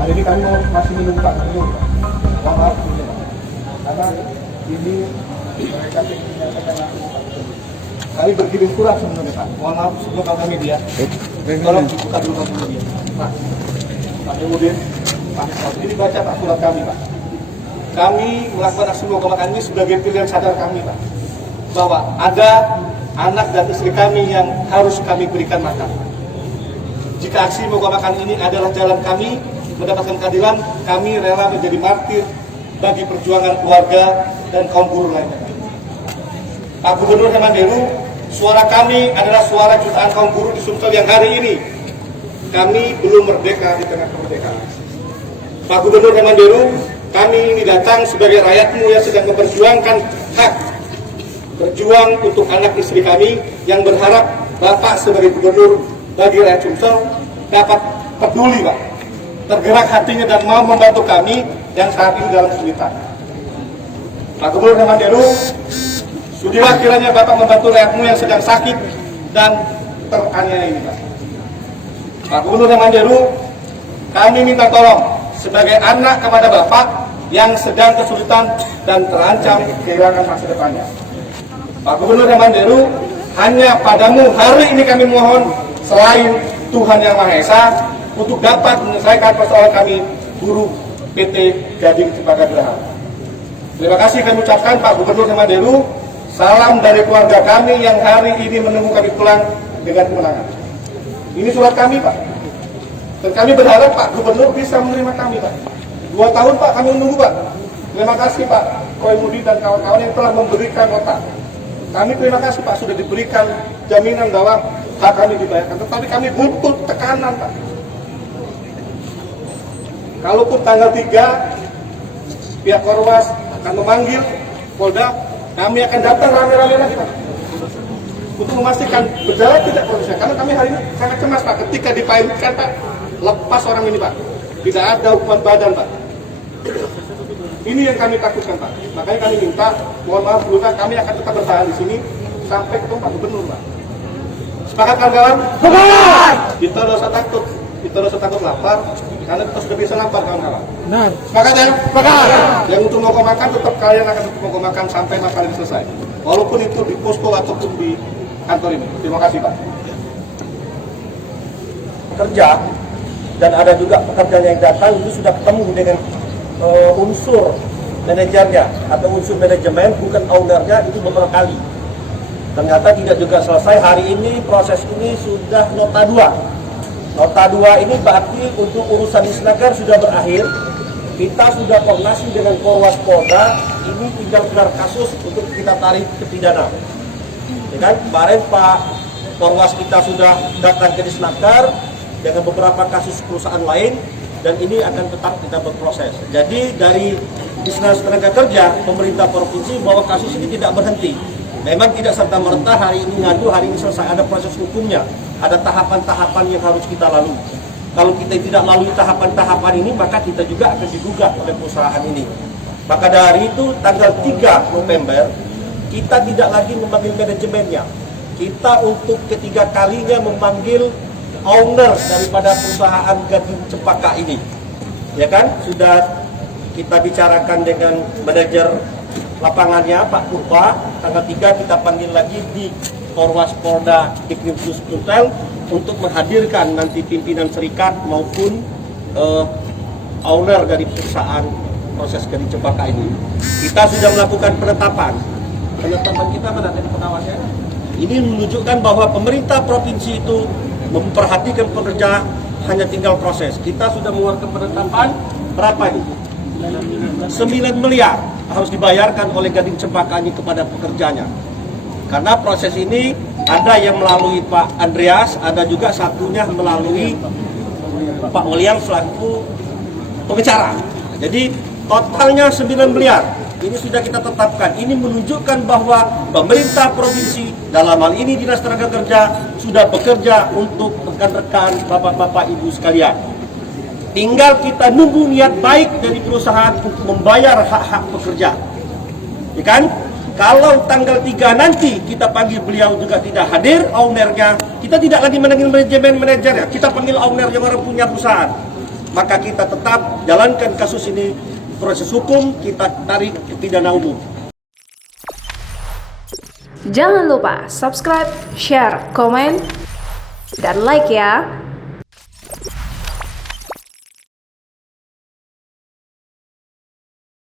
Hari ini kami masih menunggu Pak Gubernur, maaf ini Pak, karena ini mereka menyatakan langsung Pak Gubernur. Kami berkirim surat sebenarnya Pak, mohon maaf sebelum kami media, tolong dibuka dulu kami media. Pak Kemudian, Pak, ini baca Pak surat kami Pak. Kami melakukan aksi mogok makan ini sebagai pilihan sadar kami Pak, bahwa ada anak dan istri kami yang harus kami berikan makan. Jika aksi mogok makan ini adalah jalan kami mendapatkan keadilan, kami rela menjadi martir bagi perjuangan keluarga dan kaum buruh lainnya. Pak Gubernur Hemanderu, suara kami adalah suara jutaan kaum buruh di Sumsel yang hari ini kami belum merdeka di tengah kemerdekaan. Pak Gubernur Hemanderu, kami ini datang sebagai rakyatmu yang sedang memperjuangkan hak, berjuang untuk anak istri kami yang berharap Bapak sebagai gubernur bagi rakyat Sumsel dapat peduli Pak, tergerak hatinya dan mau membantu kami yang saat ini dalam kesulitan. Pak Gubernur Hemanderu, sudilah kiranya Bapak membantu rakyatmu yang sedang sakit dan teraniaya ini Pak. Pak Gubernur Hemanderu, kami minta tolong sebagai anak kepada Bapak yang sedang kesulitan dan terancam kehilangan masa depannya. Pak Gubernur Hemanderu, hanya padamu hari ini kami mohon selain Tuhan Yang Maha Esa untuk dapat menyelesaikan persoalan kami buruh PT Gading Cempaka Geraha. Terima kasih kami ucapkan Pak Gubernur Hemanderu. Salam dari keluarga kami yang hari ini menunggu kami pulang dengan kemenangan. Ini surat kami Pak. Dan kami berharap Pak Gubernur bisa menerima kami Pak. 2 tahun Pak kami menunggu Pak. Terima kasih Pak Koimudi dan kawan-kawan yang telah memberikan nota. Kami terima kasih Pak sudah diberikan jaminan bahwa hak kami dibayarkan. Tetapi kami butuh tekanan Pak. Kalaupun tanggal 3 pihak Korwas akan memanggil Polda, kami akan datang rame-rame lagi Pak untuk memastikan berjalan tidak prosesnya. Karena kami hari ini sangat cemas Pak ketika dipainkan Pak, lepas orang ini Pak, tidak ada hukuman badan Pak. Ini yang kami takutkan Pak. Makanya kami minta, mohon maaf dulu Pak, kami akan tetap bertahan di sini sampai ketemu Pak Gubernur Pak. Sepakat kawan-kawan? Sepakat! Kita tidak usah takut. Kita tidak usah takut lapar, karena kita sudah bisa lapar kawan-kawan. Nah, sepakat ya? Sepakat! Yang untuk mogok makan, tetap kalian akan tetap mogok makan sampai makan ini selesai. Walaupun itu di posko ataupun di kantor ini. Terima kasih Pak. Kerja dan ada juga pekerja yang datang itu sudah ketemu dengan unsur manajernya atau unsur manajemen, bukan ownernya, itu beberapa kali. Ternyata tidak juga selesai. Hari ini proses ini sudah nota 2. Nota 2 ini berarti untuk urusan Disnaker sudah berakhir. Kita sudah koordinasi dengan Korwas Polda, ini tinggal gelar kasus untuk kita tarik ke pidana. Ya kan? Kemarin Pak Korwas kita sudah datang ke Disnaker dengan beberapa kasus perusahaan lain, dan ini akan tetap kita berproses. Jadi dari Dinas Tenaga Kerja, pemerintah provinsi, bahwa kasus ini tidak berhenti. Memang tidak serta-merta hari ini ngadu, hari ini selesai, ada proses hukumnya, ada tahapan-tahapan yang harus kita lalui. Kalau kita tidak lalui tahapan-tahapan ini, maka kita juga akan digugat oleh perusahaan ini. Maka dari itu tanggal 3 November, kita tidak lagi memanggil manajemennya. Kita untuk ketiga kalinya memanggil owner daripada perusahaan Gading Cempaka ini, ya kan? Sudah kita bicarakan dengan manajer lapangannya Pak Purba. Tanggal 3 kita panggil lagi di Korwas Polda Iklim Sumsel untuk menghadirkan nanti pimpinan serikat maupun owner dari perusahaan proses Gading Cempaka ini. Kita sudah melakukan penetapan kita mana dari pengawasannya. Ini menunjukkan bahwa pemerintah provinsi itu memperhatikan pekerja, hanya tinggal proses. Kita sudah mengeluarkan penetapan berapa ini? 9 miliar harus dibayarkan oleh Gading Cempaka ini kepada pekerjanya. Karena proses ini ada yang melalui Pak Andreas, ada juga satunya melalui Pak William selaku pengacara. Jadi totalnya 9 miliar. Ini sudah kita tetapkan. Ini menunjukkan bahwa pemerintah provinsi, dalam hal ini Dinas Tenaga Kerja, sudah bekerja untuk rekan-rekan, bapak-bapak, ibu sekalian. Tinggal kita nunggu niat baik dari perusahaan untuk membayar hak-hak pekerja. Ya kan? Kalau tanggal 3 nanti kita panggil beliau juga tidak hadir, ownernya, kita tidak lagi menanggil manajernya, kita panggil owner yang orang punya perusahaan. Maka kita tetap jalankan kasus ini, proses hukum, kita tarik ke pidana umum. Jangan lupa subscribe, share, komen, dan like ya.